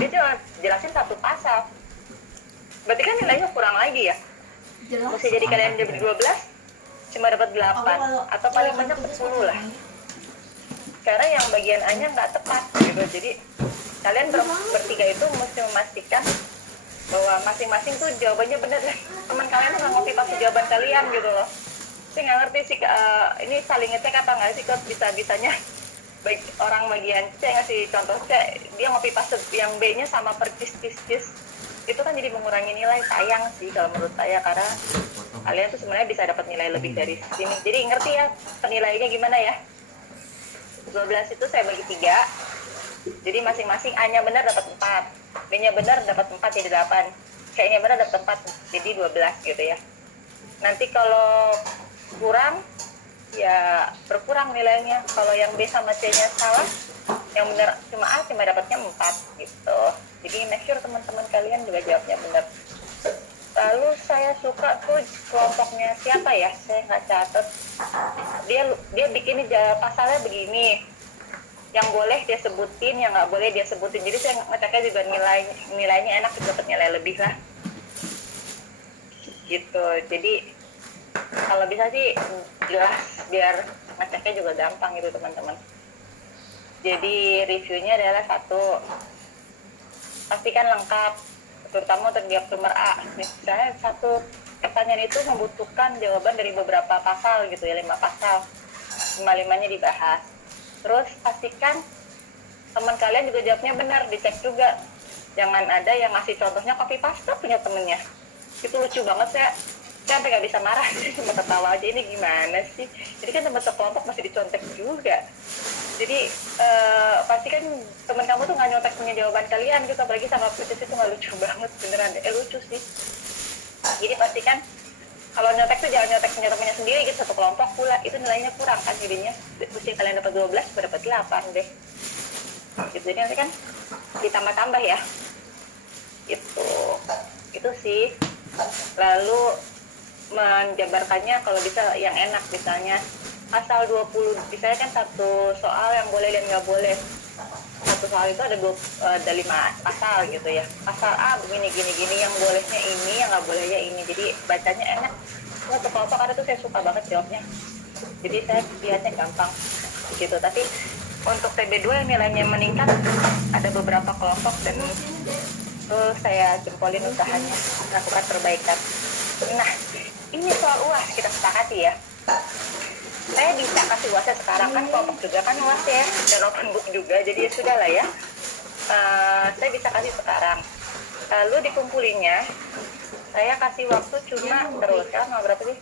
Dia cuma jelasin satu pasal. Berarti kan nilainya kurang lagi ya. Mesti jadi kalian dapat 12 cuma dapat 8 atau paling banyak 10 lah. Karena yang bagian A-nya nggak tepat gitu. Jadi kalian bertiga itu mesti memastikan bahwa masing-masing tuh jawabannya benar. Teman kalian tuh nggak ngopi pasti jawaban kalian gitu loh. Saya nggak ngerti sih ini saling ngecek apa nggak sih, kok bisa-bisanya baik orang bagian saya ngasih contoh kayak dia ngopi pas yang B-nya sama percis itu kan jadi mengurangi nilai. Sayang sih kalau menurut saya, karena kalian tuh sebenarnya bisa dapat nilai lebih dari sini. Jadi ngerti ya penilaiannya gimana ya. 12 itu saya bagi 3, jadi masing-masing A-nya benar dapat 4, B-nya benar dapat 4 jadi 8, C-nya benar dapat 4 jadi 12 gitu ya. Nanti kalau kurang ya berkurang nilainya. Kalau yang B sama C-nya salah, yang benar cuma A cuma dapatnya 4 gitu. Jadi make sure teman-teman kalian juga jawabnya benar. Lalu saya suka tuh kelompoknya siapa ya, saya nggak catat. Dia bikin pasalnya begini, yang boleh dia sebutin, yang nggak boleh dia sebutin. Jadi saya ngeceknya juga nilainya enak, dapat nilai lebih lah gitu. Jadi kalau bisa sih jelas biar ngeceknya juga gampang gitu teman-teman. Jadi reviewnya adalah 1, pastikan lengkap, terutama untuk jawab nomor A. Misalnya satu pertanyaan itu membutuhkan jawaban dari beberapa pasal gitu ya, 5 pasal, 5-5-nya dibahas. Terus pastikan teman kalian juga jawabnya benar, dicek juga. Jangan ada yang ngasih contohnya copy paste punya temennya. Itu lucu banget, saya sampai nggak bisa marah sih, cuma ketawa aja, ini gimana sih. Jadi kan teman sekelompok masih dicontek juga. Jadi pastikan teman kamu tuh nggak nyontek punya jawaban kalian gitu, apalagi sama persis itu nggak lucu banget beneran. Lucu sih. Jadi pastikan kalau nyontek tuh jangan nyontek punya temannya sendiri gitu, satu kelompok pula, itu nilainya kurang kan. Jadinya mesti kalian dapat 12 dapat 8 deh gitu. Jadi nanti kan ditambah-tambah ya itu sih. Lalu menjabarkannya kalau bisa yang enak, misalnya pasal 20, misalnya kan satu soal yang boleh dan nggak boleh. Satu soal itu ada 5 pasal gitu ya. Pasal A begini gini, yang bolehnya ini, yang nggak bolehnya ini. Jadi bacanya enak. Untuk kelompok ada tuh saya suka banget jawabnya. Jadi saya lihatnya gampang gitu. Tapi untuk TB2 yang nilainya meningkat ada beberapa kelompok dan saya jempolin usahanya melakukan perbaikan. Nah, ini soal UAS kita sepakati ya. Saya bisa kasih UASnya sekarang, kan kelompok juga kan UAS ya, dan open book juga, jadi ya sudah lah ya. Saya bisa kasih sekarang. Lalu dikumpulinnya, saya kasih waktu cuma terus kan berapa sih?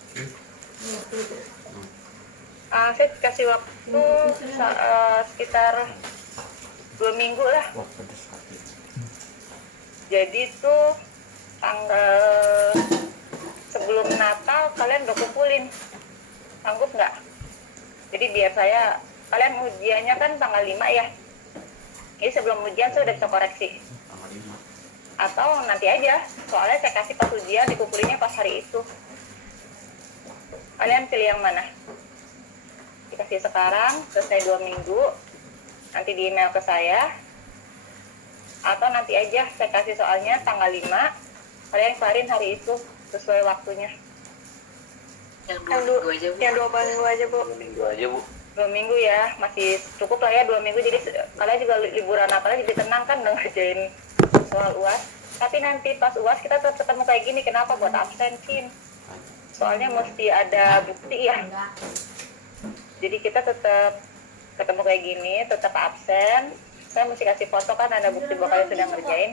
Saya kasih waktu sekitar 2 minggu lah. Jadi tuh tanggal sebelum Natal kalian udah kumpulin, sanggup nggak? Jadi biar kalian ujiannya kan tanggal 5 ya, jadi sebelum ujian saya udah bisa koreksi. Atau nanti aja, soalnya saya kasih pas ujian, dikumpulinnya pas hari itu. Kalian pilih yang mana? Dikasih sekarang, selesai 2 minggu, nanti di email ke saya. Atau nanti aja saya kasih soalnya tanggal 5, kalian kelarin hari itu sesuai waktunya. Yang 2 minggu aja, Bu. Yang 2 minggu aja, Bu. 2 minggu aja, Bu. 2 minggu ya, masih cukup lah ya 2 minggu. Jadi kalian juga liburan Natalnya jadi tenang kan udah ngerjain soal UAS. Tapi nanti pas UAS kita tetap ketemu kayak gini, kenapa? Buat absen, Cin. Soalnya mesti ada bukti ya. Jadi kita tetap ketemu kayak gini, tetap absen. Saya mesti kasih foto kan, ada bukti bahwa kalian sudah ngerjain.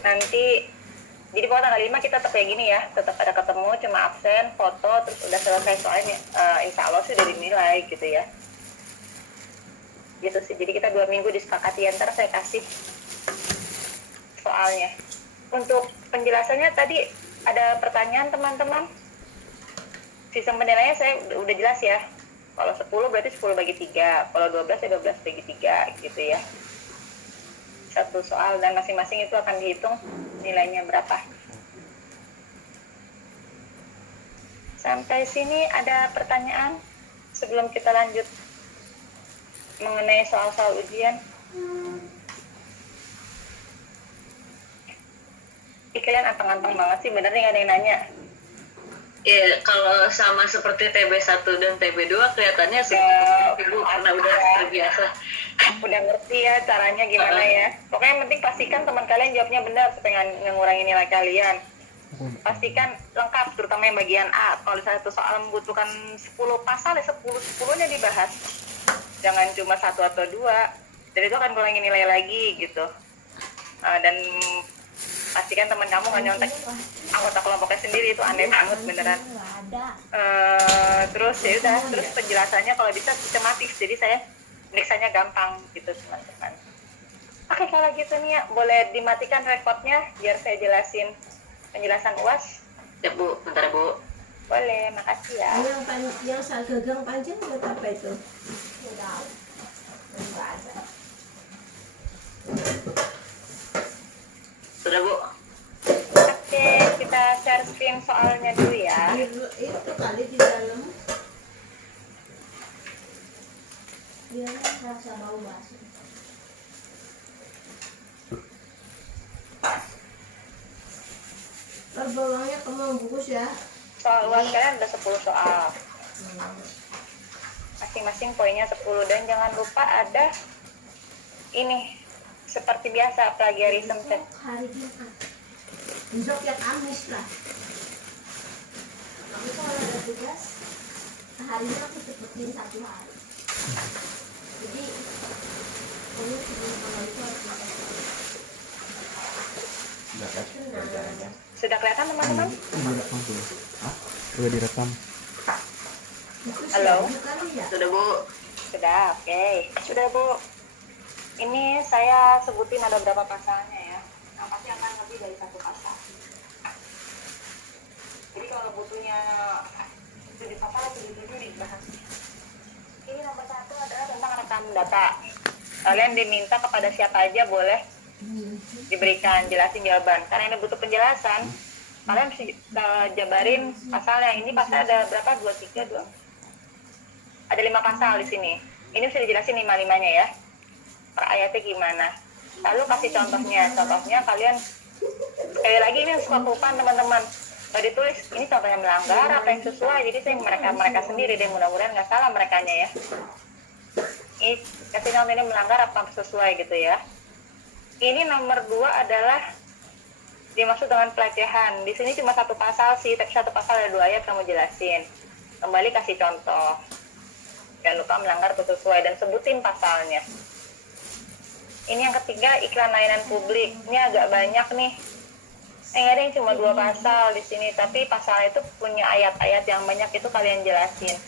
Nanti jadi pokoknya tanggal 5 kita tetap kayak gini ya, tetap ada ketemu, cuma absen, foto, terus udah selesai soalnya. Insya Allah sudah dinilai gitu ya. Gitu sih, jadi kita 2 minggu disepakati, ntar saya kasih soalnya. Untuk penjelasannya tadi ada pertanyaan teman-teman. Sistem penilaiannya saya udah jelas ya. Kalau 10 berarti 10 bagi 3, kalau 12 ya 12 bagi 3 gitu ya. Satu soal dan masing-masing itu akan dihitung nilainya berapa. Sampai sini ada pertanyaan sebelum kita lanjut mengenai soal-soal ujian? Kalian anteng-anteng banget sih, bener nih, gak ada yang nanya. Ya, kalau sama seperti TB1 dan TB2 kelihatannya seperti Ibu karena udah terbiasa. Udah ngerti ya caranya gimana ya. Pokoknya yang penting pastikan teman kalian jawabnya benar supaya mengurangi nilai kalian. Pastikan lengkap, terutama yang bagian A. Kalau satu soal membutuhkan 10 pasal, ya 10-10-nya dibahas. Jangan cuma 1 atau 2. Dan itu akan kurangi nilai lagi gitu. Dan pastikan teman kamu nggak nyontek anggota kelompoknya sendiri, itu aneh banget beneran. Terus ya udah, terus penjelasannya kalau bisa sistematis, jadi saya meliksanya gampang gitu teman-teman. Oke, kalau gitu nih ya, boleh dimatikan recordnya biar saya jelasin penjelasan UAS. Ya Bu, bentar Bu. Boleh, makasih ya. Yang saat gagang panjang buat apa itu? Enggak ada. Sudah Bu. Oke, kita share screen soalnya dulu ya. Itu kali di dalam. Dia rasa bau bakso. Terbawahnya kamu bungkus ya. Soal UAS kalian ada 10 soal. Masing-masing poinnya 10, dan jangan lupa ada ini seperti biasa plagiarism test. Hari Jumat. Besok ya Kamis lah. Tapi kalau ada tugas, harinya aku cepetin 1 hari. Jadi, kamu sebelum tanggal itu harus Sudah kelihatan teman-teman? Direkam tuh. Hah? Udah direkam. Halo? Sudah Bu. Sudah, oke. Sudah Bu. Ini saya sebutin ada berapa pasalnya ya. Nah, pasti akan lebih dari 1 pasal. Jadi kalau butuhnya 7 pasal, 7 dibahas. Ini nomor 1 adalah tentang rekam data. Kalian diminta kepada siapa aja boleh diberikan jelasin jawaban. Karena ini butuh penjelasan, kalian mesti jabarin pasalnya. Ini pasal ada berapa? 2, 3, 2. Ada 5 pasal di sini. Ini mesti dijelasin 5-5-nya ya. Per ayatnya gimana. Lalu kasih contohnya. Contohnya kalian, sekali lagi ini suka kelupaan teman-teman. Kalau ditulis, ini contohnya melanggar apa yang sesuai. Jadi saya mereka sendiri deh, mudah-mudahan nggak salah merekanya ya. Ini kasih contoh ini melanggar apa sesuai gitu ya. Ini nomor 2 adalah dimaksud dengan pelecehan. Di sini cuma 1 pasal sih, tapi 1 pasal ada 2 ayat kamu jelasin. Kembali kasih contoh. Jangan lupa melanggar atau sesuai dan sebutin pasalnya. Ini yang ketiga, iklan layanan publik. Ini agak banyak nih. Ada yang cuma 2 pasal di sini, tapi pasal itu punya ayat-ayat yang banyak, itu kalian jelasin.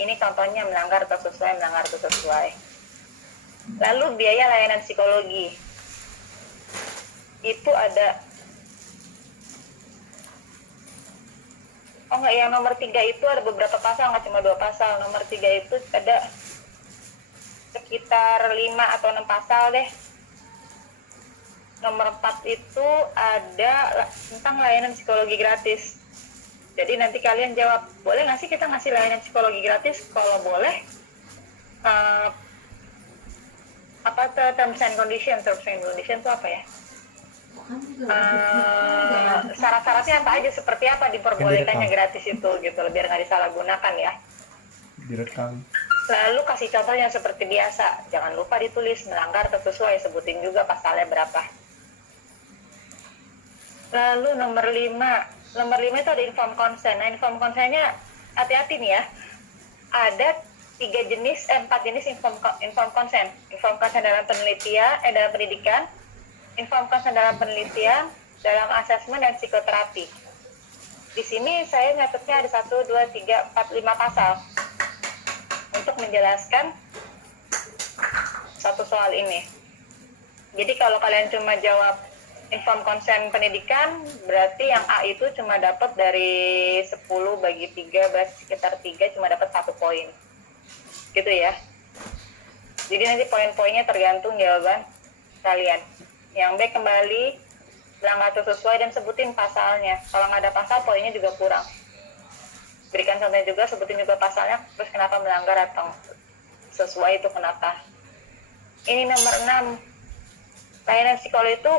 Ini contohnya melanggar atau sesuai, melanggar atau sesuai. Lalu biaya layanan psikologi. Itu ada, yang nomor 3 itu ada beberapa pasal, nggak cuma 2 pasal. Nomor 3 itu ada sekitar 5 atau 6 pasal deh. Nomor 4 itu ada tentang layanan psikologi gratis. Jadi nanti kalian jawab, boleh nggak sih kita ngasih layanan psikologi gratis? Kalau boleh, apa terms and condition itu apa ya? Syarat-syaratnya apa aja, seperti apa diperbolehkannya gratis itu gitu, biar nggak disalahgunakan ya. Direkam. Lalu kasih contohnya seperti biasa, jangan lupa ditulis melanggar atau sesuai, sebutin juga pasalnya berapa. Lalu nomor 5 itu ada inform consent. Nah, inform consentnya hati-hati nih ya, ada 4 jenis inform consent. Inform consent dalam dalam pendidikan, inform consent dalam penelitian, dalam asesmen dan psikoterapi. Di sini saya nyatetnya ada 1, 2, 3, 4, 5 pasal untuk menjelaskan satu soal ini. Jadi kalau kalian cuma jawab inform consent pendidikan, berarti yang A itu cuma dapat dari 10 bagi 3, berarti sekitar 3, cuma dapat 1 poin. Gitu ya. Jadi nanti poin-poinnya tergantung jawaban kalian. Yang B kembali melanggar atau sesuai dan sebutin pasalnya. Kalau nggak ada pasal, poinnya juga kurang. Berikan contohnya juga, sebutin juga pasalnya, terus kenapa melanggar atau sesuai itu kenapa. Ini nomor 6. Layanan psikologi itu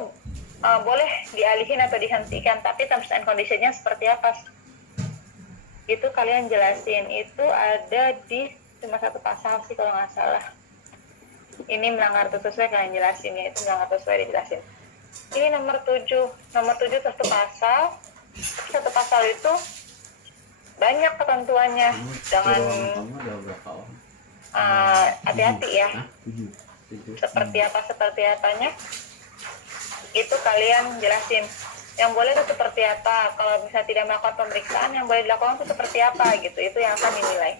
boleh dialihin atau dihentikan, tapi terms and conditionnya seperti apa? Itu kalian jelasin. Itu ada di cuma satu pasal sih kalau nggak salah. Ini melanggar sesuai kalian jelasin ya, itu melanggar sesuai dijelasin. Ini nomor 7 satu pasal. Satu pasal itu banyak ketentuannya. Jangan hati-hati ya. Seperti apanya itu kalian jelasin. Yang boleh itu seperti apa, kalau misalnya tidak melakukan pemeriksaan yang boleh dilakukan itu seperti apa gitu, itu yang akan dinilai.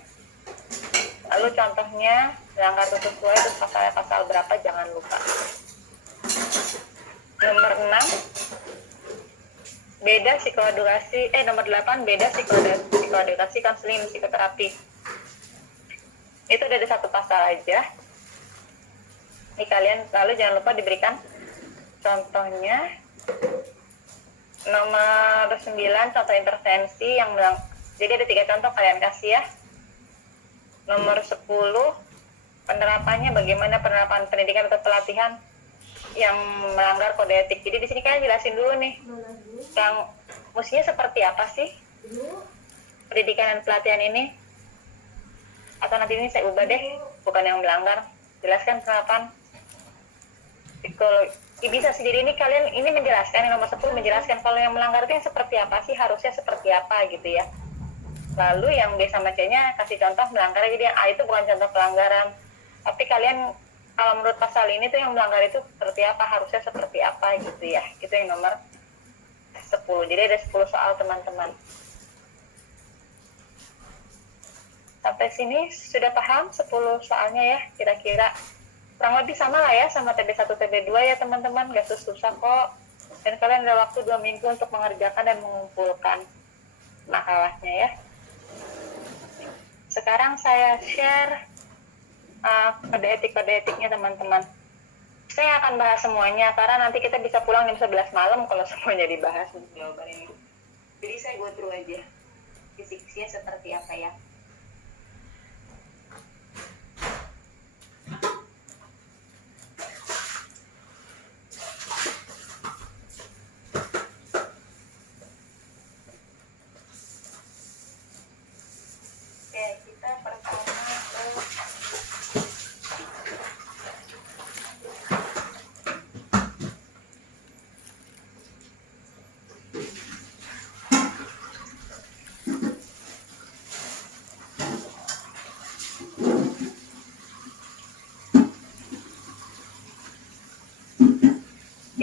Lalu contohnya melanggar sesuai itu pasal berapa, jangan lupa. Nomor 6 beda psikoedukasi, nomor 8 beda psikoedukasi, konseling, psikoterapi. Itu dari satu pasal aja. Ini kalian lalu jangan lupa diberikan contohnya. Nomor 9 contoh intervensi yang jadi ada 3 contoh kalian kasih ya. Nomor 10 penerapannya, bagaimana penerapan pendidikan atau pelatihan yang melanggar kode etik. Jadi di sini kalian jelasin dulu nih, yang mestinya seperti apa sih pendidikan dan pelatihan ini, atau nanti ini saya ubah deh, bukan yang melanggar, jelaskan penerapan psikologi. Bisa sih, jadi ini kalian ini menjelaskan, yang nomor 10 menjelaskan kalau yang melanggar itu yang seperti apa sih, harusnya seperti apa gitu ya. Lalu yang B sama C-nya kasih contoh melanggar, jadi yang A itu bukan contoh pelanggaran, tapi kalian kalau menurut pasal ini tuh yang melanggar itu seperti apa, harusnya seperti apa gitu ya. Itu yang nomor 10. Jadi ada 10 soal teman-teman. Sampai sini sudah paham 10 soalnya ya, kira-kira kurang lebih sama lah ya sama TB1 TB2 ya teman-teman, gak susah kok. Dan kalian ada waktu 2 minggu untuk mengerjakan dan mengumpulkan makalahnya ya. Sekarang saya share kode etiknya teman-teman. Saya akan bahas semuanya karena nanti kita bisa pulang jam 11 malam kalau semuanya dibahas jawaban ini. Jadi saya go through aja fisiknya seperti apa ya. Oke, kita pertama ke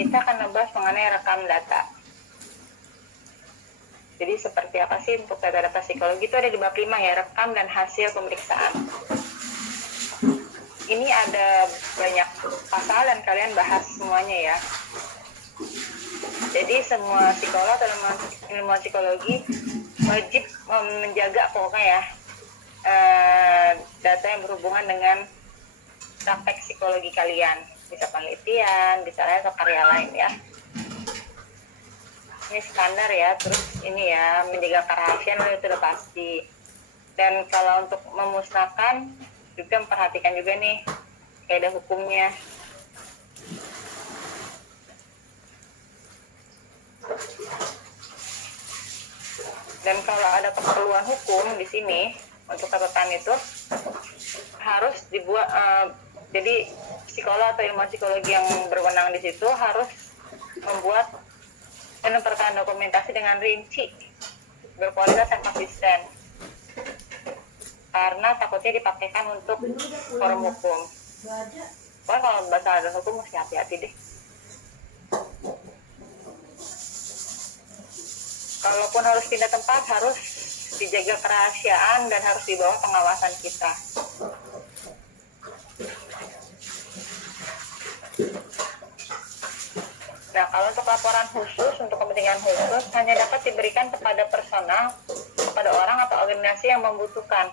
kita akan membahas mengenai rekam data. Jadi seperti apa sih untuk data-data psikologi itu ada di bab 5 ya, rekam dan hasil pemeriksaan. Ini ada banyak pasal dan kalian bahas semuanya ya. Jadi semua psikolog atau ilmuwan psikologi wajib menjaga pokoknya ya data yang berhubungan dengan praktek psikologi kalian. Bisa penelitian, bisa lain atau karya lain ya. Ini standar ya, terus ini ya menjaga kerahasiaan itu udah pasti. Dan kalau untuk memusnahkan juga memperhatikan juga nih kaidah hukumnya. Dan kalau ada keperluan hukum di sini untuk catatan itu harus dibuat. Jadi psikolog atau ilmuwan psikologi yang berwenang di situ harus membuat dan memperolehkan dokumentasi dengan rinci, berkualitas dan konsisten. Karena takutnya dipakaikan untuk forum hukum. Pokoknya kalau bahasa ada hukum mesti hati-hati deh. Kalaupun harus pindah tempat harus dijaga kerahasiaan dan harus di bawah pengawasan kita. Nah, kalau untuk laporan khusus, untuk kepentingan khusus, hanya dapat diberikan kepada personal, kepada orang atau organisasi yang membutuhkan.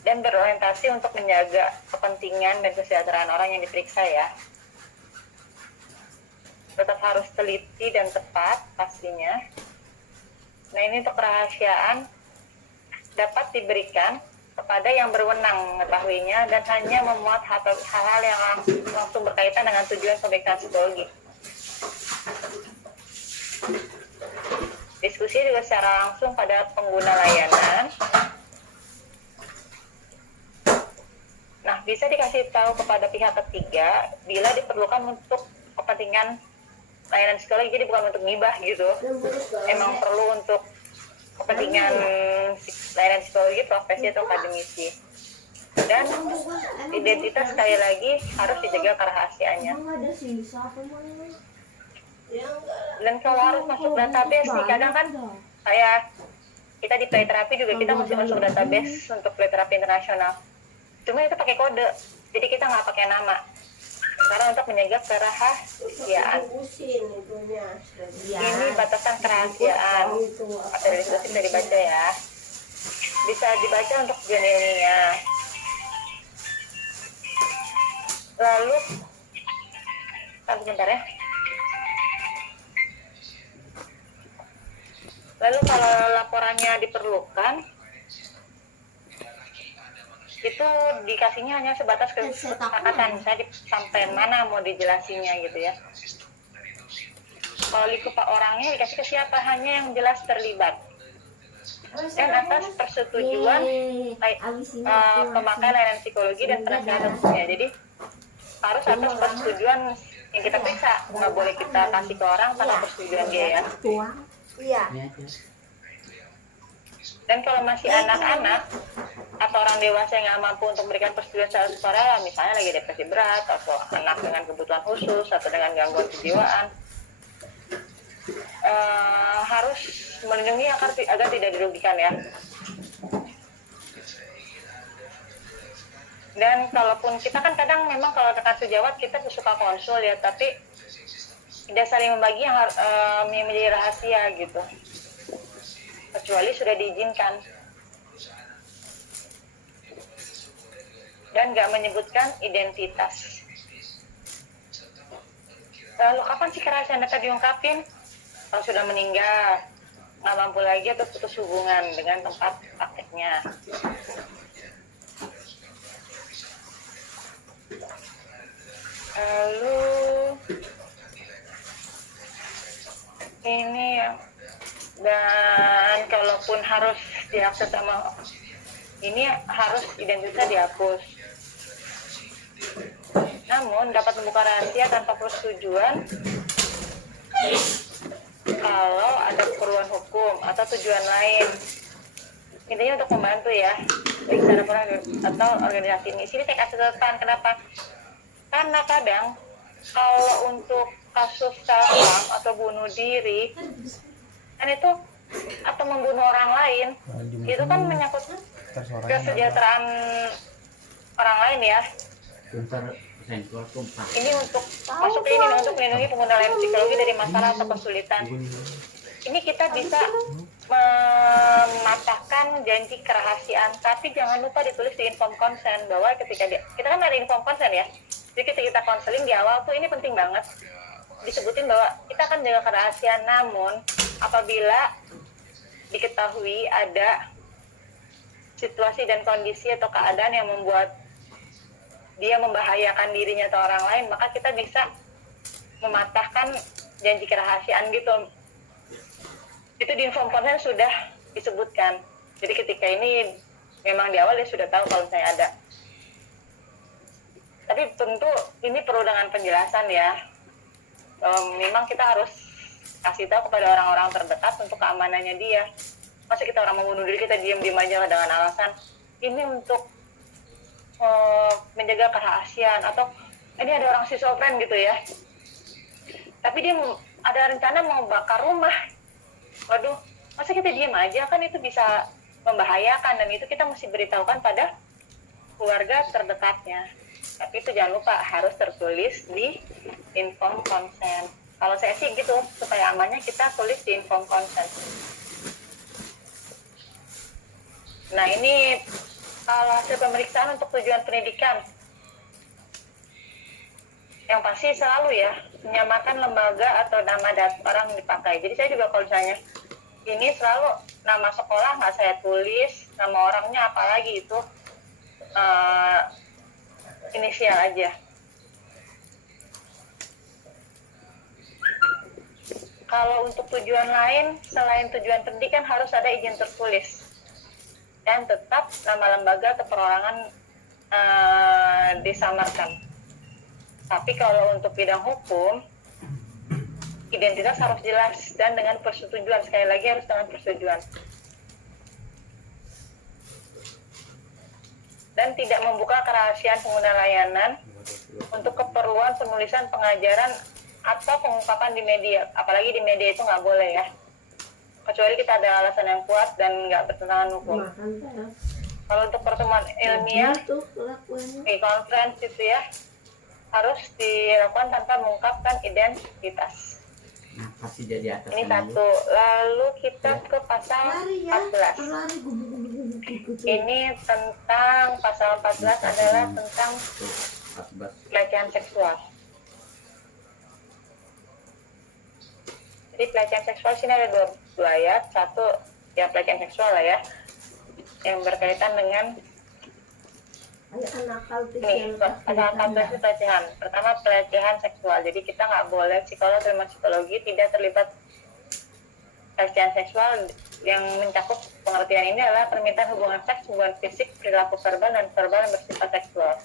Dan berorientasi untuk menjaga kepentingan dan kesejahteraan orang yang diperiksa ya. Tetap harus teliti dan tepat pastinya. Nah, ini untuk kerahasiaan dapat diberikan kepada yang berwenang mengetahuinya dan hanya memuat hal-hal yang langsung berkaitan dengan tujuan pemeriksaan psikologi. Diskusi juga secara langsung pada pengguna layanan. Nah, bisa dikasih tahu kepada pihak ketiga bila diperlukan untuk kepentingan layanan psikologi, jadi bukan untuk ngibah gitu. Emang perlu untuk kepentingan layanan psikologi, profesi atau akademisi. Dan identitas sekali lagi harus dijaga kerahasiaannya. Dan kalau harus masuk database nih, kadang kan kayak kita di play terapi juga kita mesti masuk database untuk play terapi internasional. Cuma itu pakai kode, jadi kita nggak pakai nama. Karena untuk menjaga kerahasiaan. Ini batasan kerahasiaan. Atau dari situ bisa dibaca ya. Bisa dibaca untuk tujuan ilmiah. Lalu, sebentar ya. Lalu kalau laporannya diperlukan, itu dikasihnya hanya sebatas kesepakatan, misalnya sampai mana mau dijelasinnya gitu ya. Kalau likupa orangnya dikasih ke siapa, hanya yang jelas terlibat. Dan atas persetujuan pemakaian layanan psikologi dan penasihat hukumnya. Jadi harus atas persetujuan yang kita periksa, nggak boleh kita kasih ke orang tanpa persetujuan dia ya. Iya. Dan kalau masih anak-anak atau orang dewasa yang nggak mampu untuk memberikan persetujuan secara sukarela, misalnya lagi depresi berat atau anak dengan kebutuhan khusus atau dengan gangguan kejiwaan, harus melindungi agar tidak dirugikan ya. Dan kalaupun kita kan kadang memang kalau rekan sejawat kita suka konsul ya, tapi tidak saling membagi yang menjadi rahasia gitu, kecuali sudah diizinkan. Dan nggak menyebutkan identitas. Lalu kapan sih kerahasiaan data diungkapin? Kalau sudah meninggal, nggak mampu lagi atau putus hubungan dengan tempat prakteknya. Lalu ini ya, dan kalaupun harus diakses sama ini, harus identitasnya dihapus. Namun dapat membuka rahasia tanpa persetujuan kalau ada keperluan hukum atau tujuan lain. Intinya untuk membantu ya, baik secara atau organisasi ini. Sini saya kasih catatan kenapa? Karena kadang kalau untuk kasus sarang atau bunuh diri kan itu atau membunuh orang lain, itu kan menyangkut kesejahteraan orang lain ya. Ini untuk masuk ke ini untuk melindungi pengguna layanan psikologi dari masalah atau kesulitan. Ini kita bisa mematahkan janji kerahasiaan, tapi jangan lupa ditulis di inform consent bahwa ketika kita kan ada inform consent ya. Jadi ketika kita konseling di awal tuh ini penting banget disebutin bahwa kita akan jaga kerahasiaan, namun apabila diketahui ada situasi dan kondisi atau keadaan yang membuat dia membahayakan dirinya atau orang lain, maka kita bisa mematahkan janji kerahasiaan gitu. Itu di inform consent sudah disebutkan. Jadi ketika ini memang di awal dia sudah tahu kalau saya ada. Tapi tentu ini perlu dengan penjelasan ya. Memang kita harus kasih tahu kepada orang-orang terdekat untuk keamanannya dia. Masa kita orang membunuh diri kita diam-diam aja dengan alasan ini untuk menjaga kerahasiaan, atau ini ada orang schizofren gitu ya. Tapi dia ada rencana mau bakar rumah. Waduh, masa kita diam aja, kan itu bisa membahayakan, dan itu kita mesti beritahukan pada keluarga terdekatnya. Tapi itu jangan lupa harus tertulis di inform consent. Kalau saya sih gitu, supaya amannya kita tulis di inform consent. Nah ini kalau hasil pemeriksaan untuk tujuan pendidikan, yang pasti selalu ya menyamakan lembaga atau nama orang yang dipakai. Jadi saya juga kalau misalnya ini selalu nama sekolah nggak saya tulis, nama orangnya apalagi itu inisial aja. Kalau untuk tujuan lain, selain tujuan pendidikan harus ada izin tertulis. Dan tetap nama lembaga atau perorangan disamarkan. Tapi kalau untuk bidang hukum, identitas harus jelas dan dengan persetujuan. Sekali lagi harus dengan persetujuan. Dan tidak membuka kerahasiaan pengguna layanan untuk keperluan penulisan, pengajaran, atau pengungkapan di media. Apalagi di media itu nggak boleh ya. Kecuali kita ada alasan yang kuat dan nggak bertentangan hukum. Kalau untuk pertemuan ilmiah, conference itu ya, harus dilakukan tanpa mengungkapkan identitas. Nah, kasih jadi atas Ini satu. Lalu kita ke pasal 14. Ini tentang pasal 14 adalah tentang pelecehan seksual. Jadi pelecehan seksual sini ada dua ayat. Satu ya pelecehan seksual lah ya, yang berkaitan dengan ini pasal 14 itu pelecehan. Pertama pelecehan seksual. Jadi kita nggak boleh psikolog dan psikologi tidak terlibat pelecehan seksual. Yang mencakup pengertian ini adalah permintaan hubungan seks, hubungan fisik, perilaku verbal dan verbal yang bersifat seksual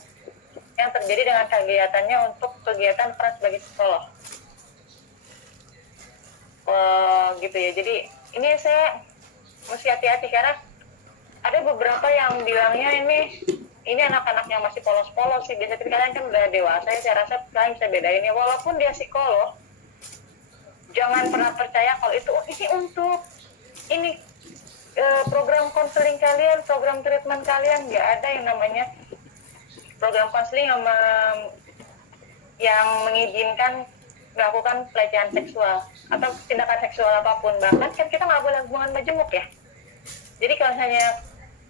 yang terjadi dengan kegiatannya untuk kegiatan peran sebagai psikolog. Gitu ya. Jadi ini saya mesti hati-hati karena ada beberapa yang bilangnya ini anak-anak yang masih polos-polos sih. Biasanya kalian kan udah dewasa ya, saya rasa kalian bisa bedain ya. Walaupun dia psikolog, jangan pernah percaya kalau itu ini untuk ini program konseling kalian, program treatment kalian. Nggak ada yang namanya program konseling yang mengizinkan melakukan pelecehan seksual atau tindakan seksual apapun. Bahkan kan kita nggak boleh hubungan majemuk ya. Jadi kalau misalnya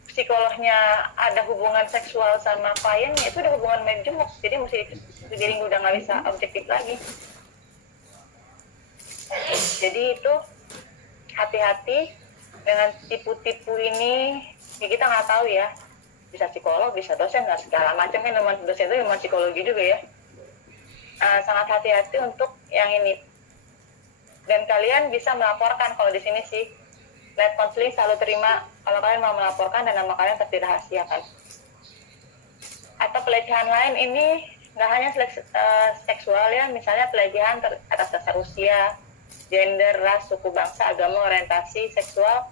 psikolognya ada hubungan seksual sama kliennya, itu udah hubungan majemuk. Jadi jadi udah nggak bisa objektif lagi. Jadi itu hati-hati dengan tipu-tipu ini. Ya kita nggak tahu ya, bisa psikolog, bisa dosen, nggak segala macam kan. Memang dosen itu memang psikologi juga ya. Sangat hati-hati untuk yang ini. Dan kalian bisa melaporkan kalau di sini sih. Lab konseling selalu terima kalau kalian mau melaporkan dan nama kalian tetap dirahasiakan. Atau pelecehan lain ini nggak hanya seksual ya, misalnya pelecehan atas dasar usia, gender, ras, suku, bangsa, agama, orientasi seksual,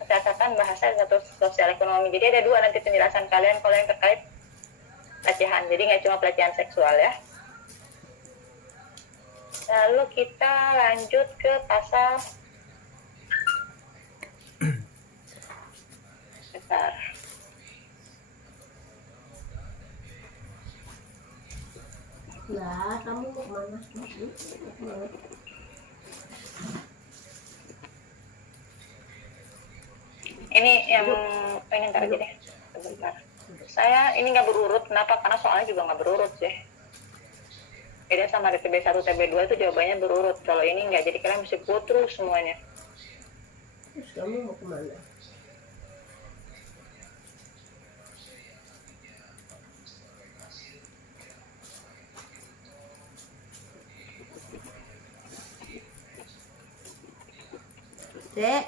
kesehatan, bahasa, atau sosial ekonomi. Jadi ada dua nanti penjelasan kalian kalau yang terkait pelecehan. Jadi nggak cuma pelecehan seksual ya. Lalu kita lanjut ke pasal besar. Lah, kamu mau kemana? Ini yang pengen ntar aja deh, sebentar. Saya ini nggak berurut, kenapa? Karena soalnya juga nggak berurut sih. Beda sama TB1, TB2 itu jawabannya berurut. Kalau ini nggak, jadi kalian mesti go terus semuanya. Terus kamu mau kemana? Dek,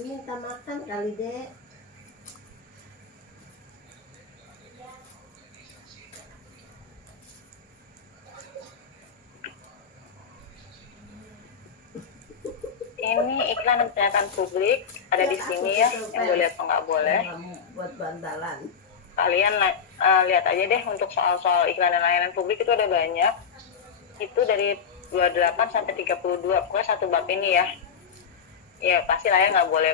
minta makan kali, Dek. Ini iklan pernyataan publik ada di sini ya, yang boleh atau nggak boleh. Buat bantalan. Kalian lihat aja deh untuk soal-soal iklan dan layanan publik itu ada banyak. Itu dari 28 sampai 32, pokoknya satu bab ini ya. Ya pasti lah ya, nggak boleh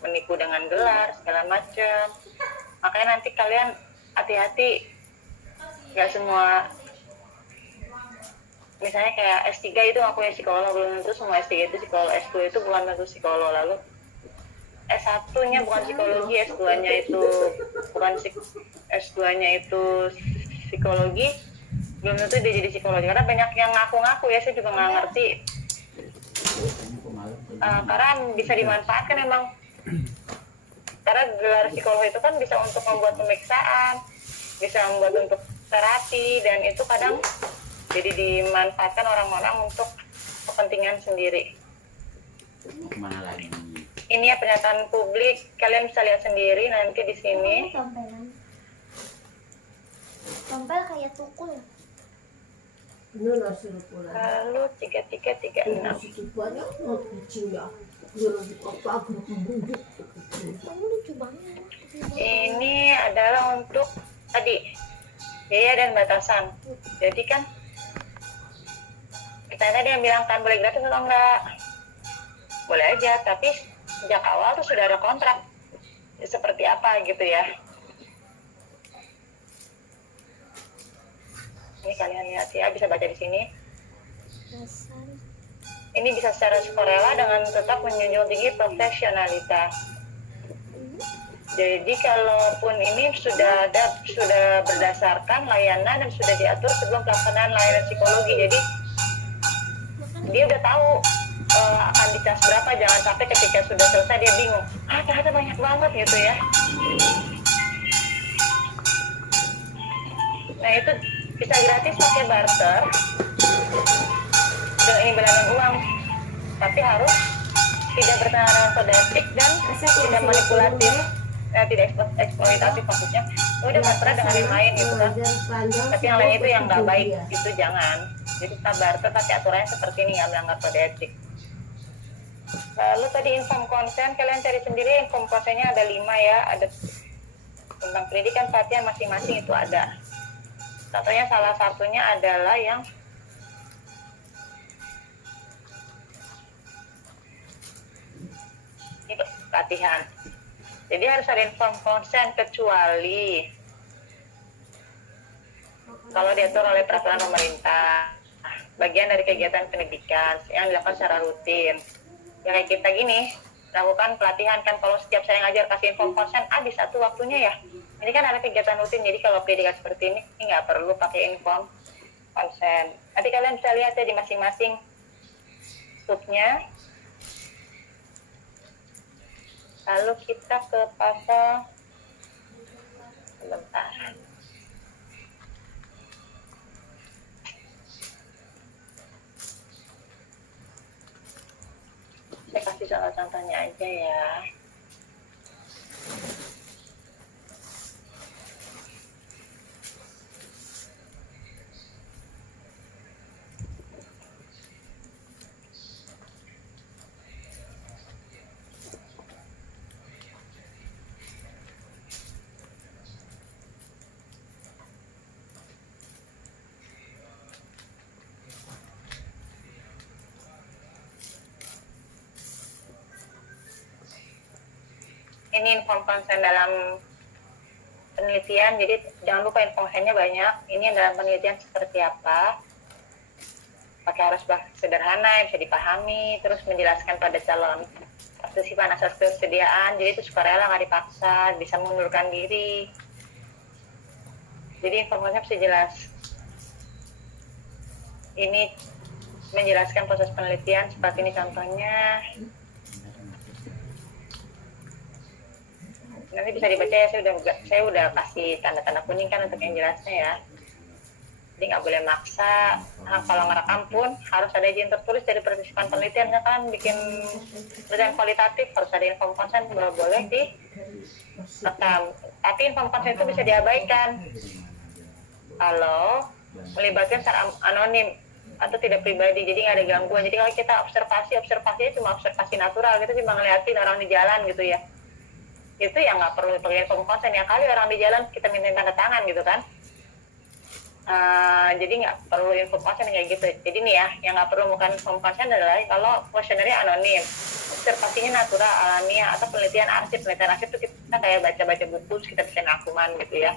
menipu dengan gelar segala macam. Makanya nanti kalian hati-hati, nggak semua. Misalnya kayak S3 itu ngakunya psikolog, belum tentu semua S3 itu psikolog, S2 itu bukan tentu psikolog, lalu S1-nya bukan psikologi, S2-nya itu bukan S2-nya itu psikologi, belum tentu dia jadi psikologi. Karena banyak yang ngaku-ngaku ya, saya juga nggak ngerti. karena bisa dimanfaatkan emang. Karena gelar psikolog itu kan bisa untuk membuat pemeriksaan, bisa membuat untuk terapi, dan itu kadang jadi dimanfaatkan orang-orang untuk kepentingan sendiri. Kemana lagi? Ini ya pernyataan publik, kalian bisa lihat sendiri nanti di sini. Tompel kayak tukul. Lalu 3336. Lucu banget. Ini adalah untuk tadi biaya dan batasan. Jadi kan kita tadi yang bilang kan boleh gratis atau enggak? Boleh aja, tapi sejak awal tuh sudah ada kontrak seperti apa gitu ya. Ini kalian lihat ya, bisa baca di sini. Ini bisa secara sukarela dengan tetap menjunjung tinggi profesionalitas. Jadi kalaupun ini sudah berdasarkan layanan dan sudah diatur sebelum pelaksanaan layanan psikologi. Jadi dia udah tahu akan dicas berapa, jangan sampai ketika sudah selesai dia bingung. Ternyata banyak banget gitu ya. Nah itu bisa gratis pakai barter dengan imbalan uang, tapi harus tidak bertentangan kode etik dan tidak manipulatif, tidak eksploitatif maksudnya. Udah barter dengan yang lain gitu kan, tapi yang lain itu yang nggak baik itu jangan. Jadi kita barter tapi aturannya seperti ini, nggak melanggar kode etik. Lalu tadi inform konsen, kalian cari sendiri inform konsennya ada 5 ya, ada tentang pendidikan pelatihan masing-masing itu ada. Contohnya salah satunya adalah yang ini pelatihan. Jadi harus ada inform konsen kecuali kalau diatur oleh peraturan pemerintah, bagian dari kegiatan pendidikan yang dilakukan secara rutin. Ya kayak kita gini, lakukan pelatihan kan, kalau setiap saya ngajar kasih inform konsen, habis satu waktunya ya. Ini kan ada kegiatan rutin, jadi kalau pendidikan seperti ini nggak perlu pakai inform konsen. Nanti kalian bisa lihat ya di masing-masing subnya. Lalu kita ke pasal sebentar. Saya kasih contoh-contohnya aja ya. Ini inform konsen dalam penelitian, jadi jangan lupa inform konsennya banyak. Ini dalam penelitian seperti apa, pakai harus sederhana, bisa dipahami, terus menjelaskan pada calon partisipan asas kesediaan, jadi itu sukarela, nggak dipaksa, bisa mengundurkan diri. Jadi inform konsen bisa jelas. Ini menjelaskan proses penelitian seperti ini contohnya. Nanti bisa dibaca ya, saya udah kasih tanda-tanda kuning kan untuk yang jelasnya ya. Jadi nggak boleh maksa. Nah, kalau ngerekam pun harus ada izin tertulis dari partisipan penelitian kan, bikin penelitian kualitatif harus ada inform konsen, baru boleh direkam. Tapi inform konsen itu bisa diabaikan kalau melibatkan secara anonim atau tidak pribadi, jadi nggak ada gangguan. Jadi kalau kita observasinya cuma observasi natural, kita cuma ngeliatin orang di jalan gitu ya, itu yang nggak perlu pakai inform konsen. Ya kali orang di jalan kita minta tanda tangan gitu kan, jadi nggak perlu inform konsen kayak gitu. Jadi nih ya, yang nggak perlu bukan inform konsen adalah kalau kuesionernya anonim, observasinya natural, alamiah, atau penelitian arsip itu kita kayak baca-baca buku, kita bisa ngakuman gitu ya,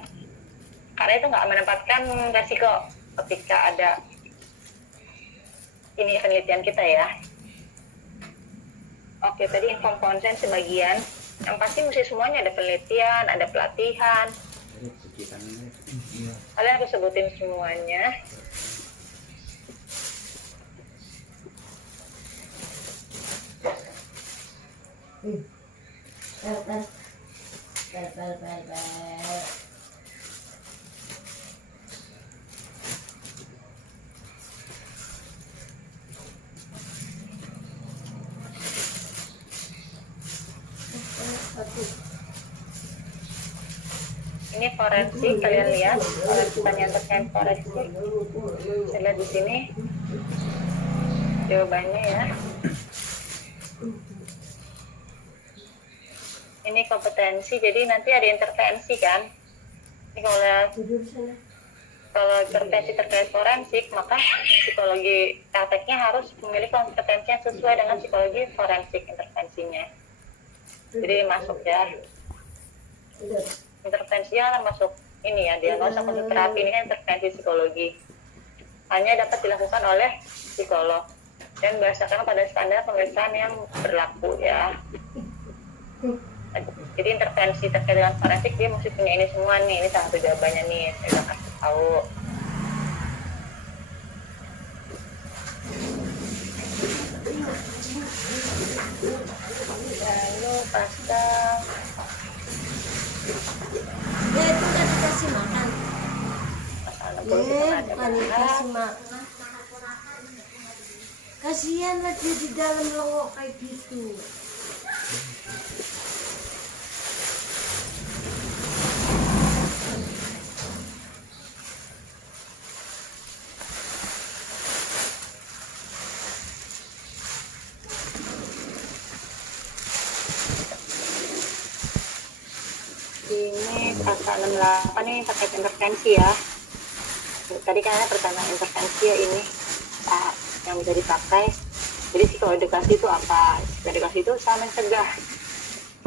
karena itu nggak menempatkan resiko ketika ada ini penelitian kita ya. Oke, tadi inform konsen sebagian, yang pasti mesti semuanya ada penelitian, ada pelatihan. Kalian aku sebutin semuanya. Ini forensik, kalian lihat pertanyaan terkait forensik. Saya lihat di sini jawabannya ya. Ini kompetensi, jadi nanti ada intervensi kan. Ini kalau intervensi terkait forensik, maka psikologi prakteknya harus memiliki kompetensi yang sesuai dengan psikologi forensik intervensinya. Jadi masuk ya. Intervensinya kan masuk ini ya, diagnosa konflik terapi ini kan intervensi psikologi. Hanya dapat dilakukan oleh psikolog dan berdasarkan pada standar pemeriksaan yang berlaku ya. Jadi intervensi terkait dengan forensik dia mesti punya ini semua nih. Ini salah satu jawabannya nih, saya udah kasih tahu. Lalu pasal Ya itu udah dikasih makan. pasal Ya 60 ada bukan dikasih makan. Kasihan lah dia di dalam lowok kayak gitu. ini pasal 68 nih terkait intervensi ya. Tadi kan ada pertanyaan intervensi ya, ini yang bisa dipakai. Jadi psikoedukasi itu apa? Psikoedukasi itu sama mencegah.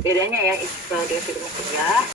Bedanya ya, psikoedukasi itu mencegah,